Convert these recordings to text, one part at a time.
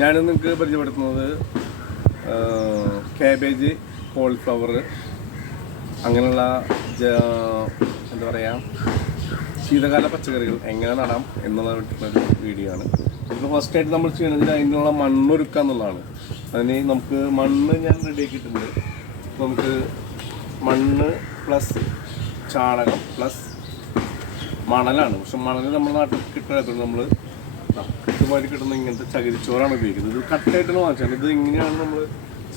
ഞാൻ നിങ്ങൾക്ക് പരിചയപ്പെടുത്തുന്നത് കാബേജ് കോളിഫ്ലവർ അങ്ങനെയുള്ള എന്താ പറയുക ശീതകാല പച്ചക്കറികൾ എങ്ങനെ നടാം എന്നുള്ള ഒരു വീഡിയോ ആണ്. ഇപ്പോൾ ഫസ്റ്റ് ആയിട്ട് നമ്മൾ ചെയ്യുന്നത് അതിനുള്ള മണ്ണൊരുക്കുക എന്നുള്ളതാണ്. അതിന് നമുക്ക് മണ്ണ് ഞാൻ റെഡിയാക്കിയിട്ടുണ്ട് നമുക്ക് മണ്ണ് പ്ലസ് ചാണകം പ്ലസ് മണലാണ്. പക്ഷെ മണൽ നമ്മൾ നാട്ടിൽ കിട്ടാത്തത് നമ്മൾ കൃത്യമായിട്ട് കിട്ടുന്ന ഇങ്ങനത്തെ ചകിരിച്ചോറാണ് ഉപയോഗിക്കുന്നത്. ഇത് കട്ടായിട്ടാണ് വാങ്ങിച്ചത്. ഇത് ഇങ്ങനെയാണ് നമ്മൾ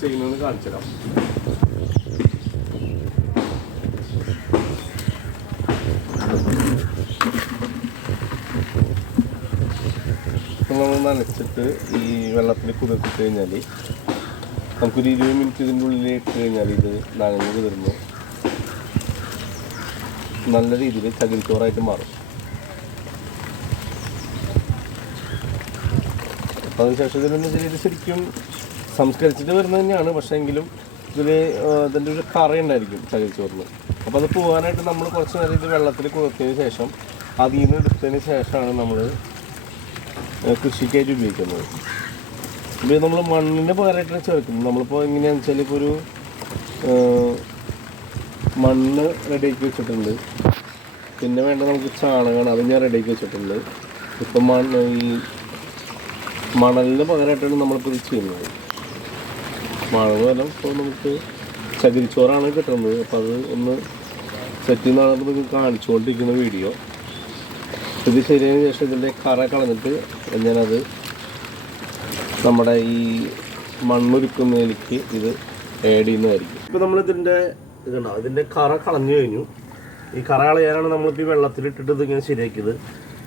ചെയ്യുന്നതെന്ന് കാണിച്ചു തരാം. നനച്ചിട്ട് ഈ വെള്ളത്തിൽ കുതിർത്തിട്ട് കഴിഞ്ഞാൽ നമുക്കൊരു ഇരുപത് മിനിറ്റ് ഇതിന്റെ ഉള്ളിൽ ഇട്ട് കഴിഞ്ഞാൽ ഇത് നനഞ്ഞ് കുതിർന്ന് നല്ല രീതിയിൽ ചകിരിച്ചോറായിട്ട് മാറും. അപ്പോൾ അതിനുശേഷം ഇതിലെന്ന് വെച്ചാൽ ഇത് ശരിക്കും സംസ്കരിച്ചിട്ട് വരുന്നത് തന്നെയാണ്. പക്ഷേ എങ്കിലും ഇതിൽ ഇതിന്റെ ഒരു കറയുണ്ടായിരിക്കും ചകിരിച്ചോറിന് അപ്പോൾ അത് പോകാനായിട്ട് നമ്മൾ കുറച്ച് നേരം ഇത് വെള്ളത്തിൽ കുതിർത്തതിന് ശേഷം അതിൽ നിന്ന് എടുത്തതിന് ശേഷമാണ് നമ്മൾ കൃഷിക്കായിട്ട് ഉപയോഗിക്കുന്നത്. ഇത് നമ്മൾ മണ്ണിന്റെ പകരമായിട്ടാണ് ചേർക്കുന്നത്. നമ്മളിപ്പോൾ എങ്ങനെയാണെന്ന് വെച്ചാൽ ഇപ്പോൾ ഒരു മണ്ണ് റെഡിയാക്കി വെച്ചിട്ടുണ്ട്. പിന്നെ വേണ്ട നമുക്ക് ചാണകമാണ്. അത് ഞാൻ റെഡിയാക്കി വെച്ചിട്ടുണ്ട്. ഇപ്പം മണ്ണ് ഈ മണലിന് പകരമായിട്ടാണ് നമ്മളിപ്പോൾ ഇത് ചെയ്യുന്നത്. മണൽ പകരം ഇപ്പോൾ നമുക്ക് ചകിരിച്ചോറാണ് കിട്ടുന്നത്. അപ്പോൾ അത് ഒന്ന് സെറ്റ് ചെയ്യുന്നതാണ് നിങ്ങൾക്ക് കാണിച്ചുകൊണ്ടിരിക്കുന്ന വീഡിയോ. ഇത് ശരിയായതിനു ശേഷം ഇതിന്റെ കറ കളഞ്ഞിട്ട് ഞാനത് നമ്മുടെ ഈ മണ്ണൊരുക്കുന്നതിലേക്ക് ഇത് ആഡ് ചെയ്യുന്നതായിരിക്കും. ഇപ്പോൾ നമ്മളിതിന്റെ ഇതുണ്ടോ ഇതിന്റെ കറ കളഞ്ഞു കഴിഞ്ഞു. ഈ കറ കളയാനാണ് നമ്മളിപ്പോൾ ഈ വെള്ളത്തിലിട്ടിട്ട് ഇത് ഇങ്ങനെ ശരിയാക്കിയത്.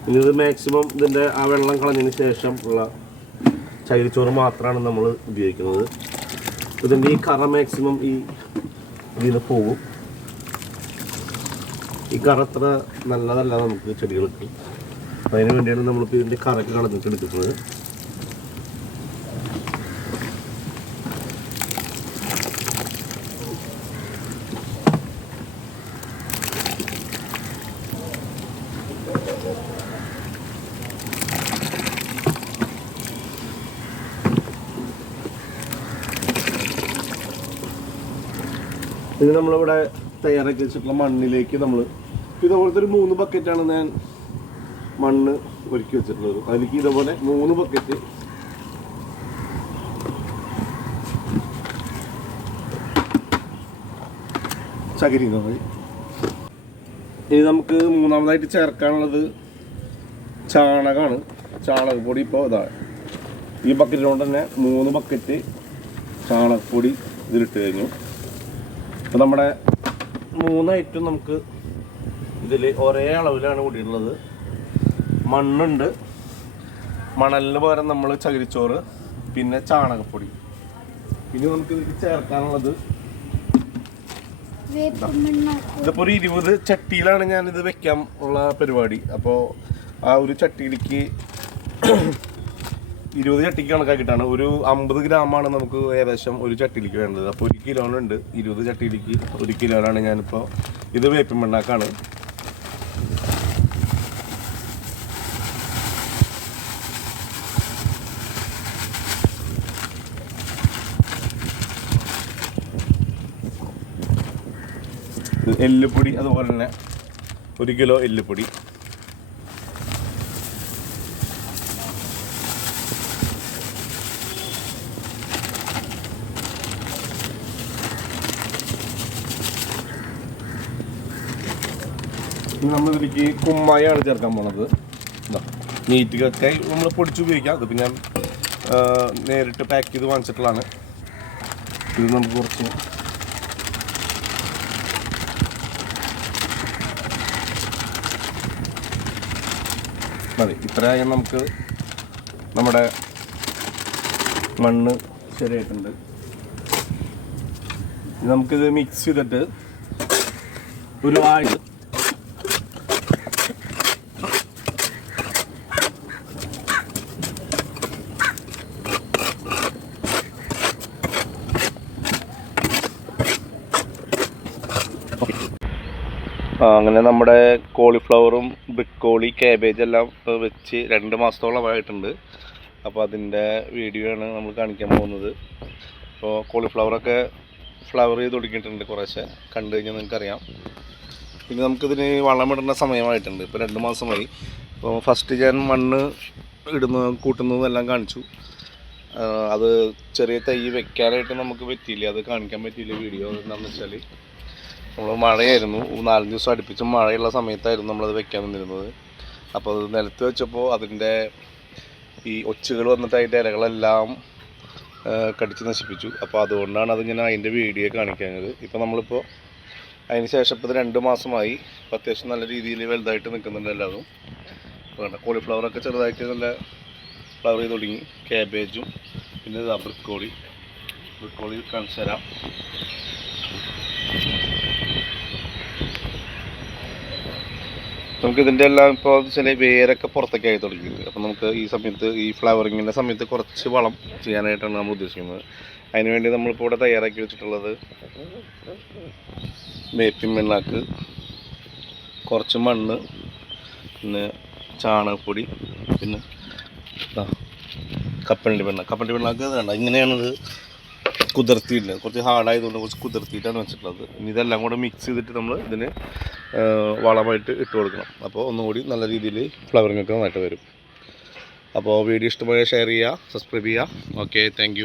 ഇനി ഇത് മാക്സിമം ഇതിന്റെ ആ വെള്ളം കളഞ്ഞതിന് ശേഷം ഉള്ള ചകിരിച്ചോറ് മാത്രമാണ് നമ്മൾ ഉപയോഗിക്കുന്നത്. ഇതിന്റെ ഈ കറ മാക്സിമം ഈ ഇതിൽ പോകും. ഈ കറ അത്ര നല്ലതല്ല നമുക്ക് ചെടികൾക്ക്. അപ്പം അതിന് വേണ്ടിയാണ് നമ്മളിപ്പോൾ ഇതിന്റെ കറക്ക് കളഞ്ഞിട്ട് എടുക്കുന്നത്. ഇത് നമ്മളിവിടെ തയ്യാറാക്കി വെച്ചിട്ടുള്ള മണ്ണിലേക്ക് നമ്മൾ ഇതുപോലത്തെ ഒരു മൂന്ന് ബക്കറ്റാണ് ഞാൻ മണ്ണ് ഒരുക്കി വെച്ചിട്ടുള്ളത്. അതിലേക്ക് ഇതുപോലെ മൂന്ന് ബക്കറ്റ് ചകിരി. ഇനി നമുക്ക് മൂന്നാമതായിട്ട് ചേർക്കാനുള്ളത് ചാണകമാണ്. ചാണകപ്പൊടി ഇപ്പോൾ ഇതാ ഈ ബക്കറ്റ് തന്നെ മൂന്ന് ബക്കറ്റ് ചാണകപ്പൊടി ഇതിലിട്ട് കഴിഞ്ഞു. അപ്പോൾ നമ്മുടെ മൂന്ന് ഐറ്റം നമുക്ക് ഇതിൽ ഒരേ അളവിലാണ് കൂടിയിട്ടുള്ളത്. മണ്ണുണ്ട്. മണലിന് പകരം നമ്മൾ ചകിരിച്ചോറ് പിന്നെ ചാണകപ്പൊടി. ഇനി നമുക്ക് ഇതിൽ ചേർക്കാനുള്ളത് ഇതിപ്പോൾ ഒരു ഇരുപത് ചട്ടിയിലാണ് ഞാനിത് വെക്കാൻ ഉള്ള പരിപാടി. അപ്പോൾ ആ ഒരു ചട്ടിയിലേക്ക് ഇരുപത് ചട്ടിക്ക് കണക്കാക്കിയിട്ടാണ്. ഒരു അമ്പത് ഗ്രാമാണ് നമുക്ക് ഏകദേശം ഒരു ചട്ടിയിലേക്ക് വേണ്ടത്. അപ്പോൾ ഒരു കിലോനുണ്ട്. ഇരുപത് ചട്ടിയിലേക്ക് ഒരു കിലോനാണ് ഞാനിപ്പോൾ ഇത് വേപ്പിൻ ഉണ്ടാക്കാണ് എല്ലുപൊടി അതുപോലെ തന്നെ ഒരു കിലോ എല്ലുപൊടി. ഇതിലേക്ക് കുമ്മായാണ് ചേർക്കാൻ പോണത്. മീറ്റിക്കൊക്കെ നമ്മൾ പൊടിച്ച് ഉപയോഗിക്കാം. അതിപ്പോൾ ഞാൻ നേരിട്ട് പാക്ക് ചെയ്ത് വാങ്ങിച്ചിട്ടുള്ളതാണ്. ഇത് നമുക്ക് കുറച്ച് മതി. ഇത്രയായാൽ നമുക്ക് നമ്മുടെ മണ്ണ് ശരിയായിട്ടുണ്ട്. നമുക്കിത് മിക്സ് ചെയ്തിട്ട് ഒരു ആഴ്ച അങ്ങനെ നമ്മുടെ കോളിഫ്ലവറും ബ്രിക്കോളി കാബേജ് എല്ലാം വെച്ച് രണ്ട് മാസത്തോളമായിട്ടുണ്ട് അപ്പോൾ അതിന്റെ വീഡിയോ ആണ് നമ്മൾ കാണിക്കാൻ പോകുന്നത്. അപ്പോൾ കോളിഫ്ലവറൊക്കെ ഫ്ലവർ ചെയ്ത് തുടങ്ങിയിട്ടുണ്ട് കുറേശ്ശെ. കണ്ടു കഴിഞ്ഞാൽ നിങ്ങൾക്കറിയാം. പിന്നെ നമുക്കിതിന് വളമിടേണ്ട സമയമായിട്ടുണ്ട്. ഇപ്പോൾ രണ്ട് മാസമായി. അപ്പോൾ ഫസ്റ്റ് ഞാൻ മണ്ണ് ഇടുന്ന കൂട്ടുന്നതും എല്ലാം കാണിച്ചു. അത് ചെറിയ തൈ വെക്കാനായിട്ട് നമുക്ക് പറ്റിയില്ല. അത് കാണിക്കാൻ പറ്റിയില്ല വീഡിയോ എന്താണെന്ന് വെച്ചാൽ നമ്മൾ മഴയായിരുന്നു. നാലഞ്ച് ദിവസം അടുപ്പിച്ച് മഴയുള്ള സമയത്തായിരുന്നു നമ്മളത് വെക്കാൻ നിന്നിരുന്നത്. അപ്പോൾ അത് നിലത്ത് വെച്ചപ്പോൾ അതിന്റെ ഈ ഒച്ചുകൾ വന്നിട്ട് അതിന്റെ ഇലകളെല്ലാം കടിച്ച് നശിപ്പിച്ചു. അപ്പോൾ അതുകൊണ്ടാണ് അതിങ്ങനെ അതിന്റെ വീഡിയോ കാണിക്കുന്നത് ഇപ്പോൾ നമ്മളിപ്പോൾ അതിന് ശേഷം ഇപ്പോൾ രണ്ട് മാസമായി. ഇപ്പോൾ അത്യാവശ്യം നല്ല രീതിയിൽ വലുതായിട്ട് നിൽക്കുന്നുണ്ട് എല്ലാതും കണ്ടോ കോളിഫ്ലവറൊക്കെ ചെറുതായിട്ട് നല്ല ഫ്ലവർ ചെയ്ത് തുടങ്ങി. കാബേജും പിന്നെ ബ്രിക്കോളി ബ്രിക്കോളി കാണിച്ചു നമുക്ക് ഇതിന്റെ എല്ലാം ഇപ്പോൾ ചില വേരൊക്കെ പുറത്തൊക്കെ ആയി തുടങ്ങിയത് അപ്പോൾ നമുക്ക് ഈ സമയത്ത് ഈ ഫ്ലവറിങ്ങിന്റെ സമയത്ത് കുറച്ച് വളം ചെയ്യാനായിട്ടാണ് നമ്മൾ ഉദ്ദേശിക്കുന്നത്. അതിനുവേണ്ടി നമ്മളിപ്പോൾ ഇവിടെ തയ്യാറാക്കി വെച്ചിട്ടുള്ളത് വേപ്പിൻ പിണ്ണാക്ക് കുറച്ച് മണ്ണ് പിന്നെ ചാണകപ്പൊടി പിന്നെ കപ്പലിന്റെ പിണ്ണ കപ്പലിന്റെ പിണ്ണാക്ക് വേണ്ട ഇങ്ങനെയാണിത് കുതിർത്തിയില്ല. കുറച്ച് ഹാർഡായതുകൊണ്ട് കുറച്ച് കുതിർത്തിയിട്ടാണ് വെച്ചിട്ടുള്ളത്. ഇനി ഇതെല്ലാം കൂടെ മിക്സ് ചെയ്തിട്ട് നമ്മൾ ഇതിന് വളമായിട്ട് ഇട്ട് കൊടുക്കണം. അപ്പോൾ ഒന്നുകൂടി നല്ല രീതിയിൽ ഫ്ലവറിങ്ങൊക്കെ നന്നായിട്ട് വരും. അപ്പോൾ വീഡിയോ ഇഷ്ടമായ ഷെയർ ചെയ്യുക സബ്സ്ക്രൈബ് ചെയ്യുക. Okay thank